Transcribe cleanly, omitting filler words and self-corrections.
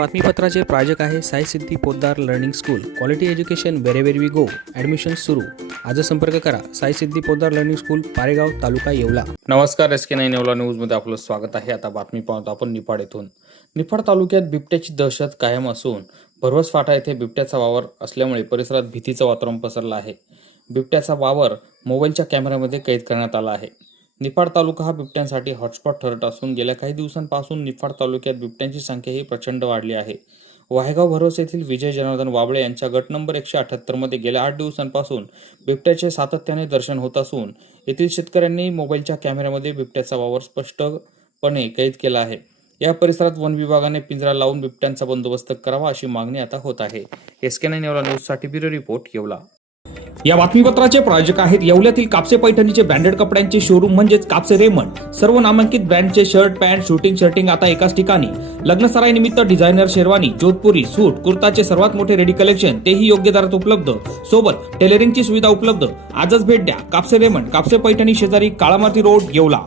बातमीपत्राचे प्रायोजक आहे Sai Siddhi Poddar learning school. Quality education wherever we go. Admission सुरू. आज संपर्क करा. Sai Siddhi Poddar learning school, Paregaon, taluka Yeola. नमस्कार, SK9 येवला न्यूजमध्ये आपलं स्वागत आहे. आता बातमी पाहतो आपण निफाड येथून. निफाड तालुक्यात बिबट्याची दहशत कायम असून भरवस फाटा येथे बिबट्याचा वावर असल्यामुळे परिसरात भीतीचं वातावरण पसरलं आहे. बिबट्याचा वावर मोबाईलच्या कॅमेऱ्यामध्ये कैद करण्यात आला आहे. निफाड तालुका हा बिबट्यांसाठी हॉटस्पॉट ठरत असून गेल्या काही दिवसांपासून निफाड तालुक्यात बिबट्यांची संख्याही प्रचंड वाढली आहे. वाहेगाव भरवस येथील विजय जनार्दन वाबळे यांच्या गट नंबर 178 मध्ये गेल्या 8 दिवसांपासून बिबट्याचे सातत्याने दर्शन होत असून येथील शेतकऱ्यांनी मोबाईलच्या कॅमेऱ्यामध्ये बिबट्याचा वावर स्पष्टपणे कैद केला आहे. या परिसरात वन विभागाने पिंजरा लावून बिबट्यांचा बंदोबस्त करावा अशी मागणी आता होत आहे. SK9 येवला न्यूजसाठी ब्युरो रिपोर्ट येवला. या बातमीपत्राचे प्रायोजक आहेत येवल्यातील कापसे पैठणीचे ब्रँडेड कपड्यांचे शोरूम म्हणजेच कापसे रेमंड. सर्व नामांकित ब्रँडचे शर्ट, पॅन्ट, शर्टिंग आता एकाच ठिकाणी. लग्नसराई निमित्त डिझायनर शेरवानी, जोधपुरी, सूट, कुर्ताचे सर्वात मोठे रेडी कलेक्शन, तेही योग्य दरात उपलब्ध. सोबत टेलरिंगची सुविधा उपलब्ध. आजच भेट द्या. कापसे रेमंड, कापसे पैठणी शेजारी, काळामाती रोड, येवला.